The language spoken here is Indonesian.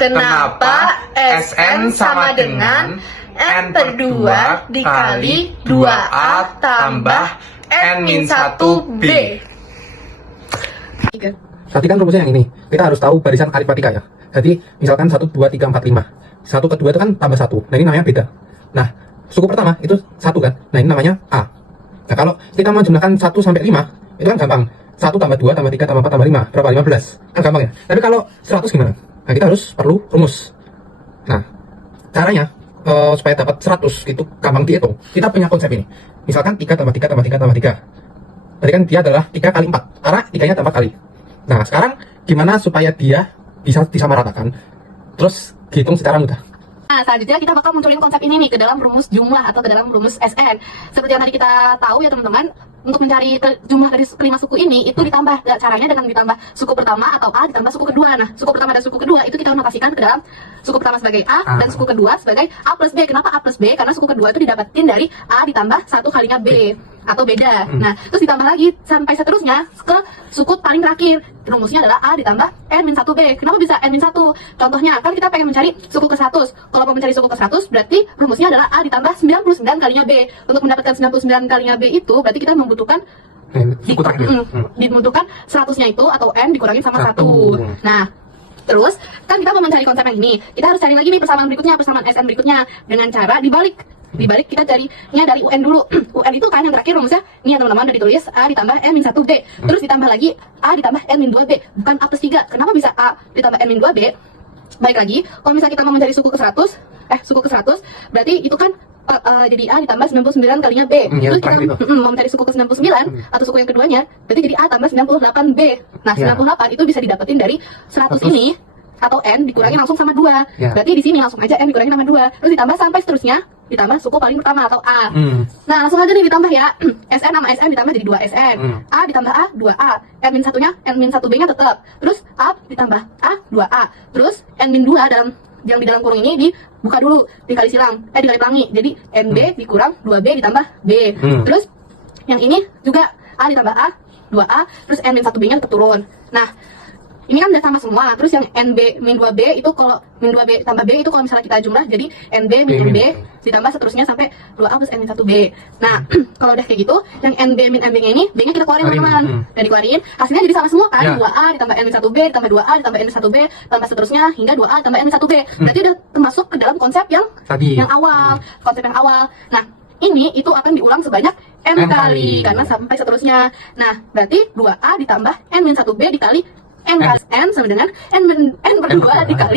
Kenapa Sn sama dengan N per 2 dikali 2A tambah N-1B? Perhatikan rumusnya yang ini. Kita harus tahu barisan aritmatika ya. Jadi misalkan 1, 2, 3, 4, 5. 1 ke 2 itu kan tambah 1. Nah ini namanya beda. Nah suku pertama itu 1 kan. Nah ini namanya A. Nah kalau kita mau jumlahkan 1 sampai 5 itu kan gampang. 1 tambah 2 tambah 3 tambah 4 tambah 5 berapa? 15. Kan gampang ya. Tapi kalau 100 gimana? Nah kita harus perlu rumus. Nah caranya supaya dapat 100 itu gampang dihitung. Kita punya konsep ini. Misalkan 3 tambah 3 tambah 3 tambah 3. Berarti kan dia adalah 3 kali 4. Karena 3-nya tambah kali. Nah sekarang gimana supaya dia bisa disamaratakan? Terus dihitung secara mudah. Nah, selanjutnya kita bakal munculin konsep ini nih ke dalam rumus jumlah atau ke dalam rumus SN. Seperti yang tadi kita tahu ya teman-teman, untuk mencari jumlah dari kelima suku ini itu ditambah, caranya dengan ditambah suku pertama atau A ditambah suku kedua. Nah, suku pertama dan suku kedua itu kita notasikan ke dalam suku pertama sebagai A dan suku kedua sebagai A plus B. Kenapa A plus B? Karena suku kedua itu didapatin dari A ditambah 1 kalinya B atau beda. Nah, terus ditambah lagi sampai seterusnya ke suku paling terakhir. Rumusnya adalah A ditambah N-1B. Kenapa bisa N-1? Contohnya, kan kita pengen mencari suku ke-100. Kalau mau mencari suku ke-100, berarti rumusnya adalah A ditambah 99 kalinya B. Untuk mendapatkan 99 kalinya B itu, berarti kita membutuhkan dibutuhkan 100-nya itu atau N dikurangin sama 1. Nah, terus kan kita mau mencari konsep yang ini, kita harus cari lagi nih persamaan berikutnya, persamaan SN berikutnya dengan cara dibalik kita carinya dari UN dulu. UN itu kan yang terakhir rumusnya ini ya teman-teman, udah ditulis A ditambah N-1B, terus ditambah lagi A ditambah N-2B, bukan A plus 3. Kenapa bisa A ditambah N-2B? Baik lagi, kalau misalnya kita mau mencari suku ke-100, berarti itu kan jadi A ditambah 99 kalinya B. Terus kita mau mencari suku ke-99 atau suku yang keduanya, berarti jadi A tambah 98B. Nah, 98 itu bisa didapetin dari 100 ini atau N dikurangi langsung sama 2. Berarti di sini langsung aja N dikurangi sama 2. Terus ditambah sampai seterusnya, ditambah suku paling pertama atau A. Nah, langsung aja nih ditambah ya. SN sama SN ditambah jadi 2SN. A ditambah A, 2A. N-1-nya, N-1B-nya tetap. Terus A ditambah A, 2A. Terus N-2 dalam yang di dalam kurung ini dibuka dulu, dikali silang, dikali pelangi. Jadi NB dikurang 2B ditambah B. Terus yang ini juga A ditambah A, 2A, terus N-1B-nya tetap turun. Nah, ini kan udah sama semua. Terus yang NB min 2B itu kalau min 2B tambah B itu kalau misalnya kita jumlah jadi NB min B ditambah seterusnya sampai 2A plus N-1B. Nah, kalau udah kayak gitu, yang NB min MB-nya ini, B-nya kita keluarin teman-teman. Dan dikeluarin, hasilnya jadi sama semua kan? 2A ditambah N-1B ditambah 2A ditambah N-1B tambah seterusnya hingga 2A ditambah N-1B. Berarti udah termasuk ke dalam konsep yang awal, konsep yang awal. Nah, ini itu akan diulang sebanyak N kali karena sampai seterusnya. Nah, berarti 2A ditambah N-1B dikali N kali N sama dengan N per 2 dikali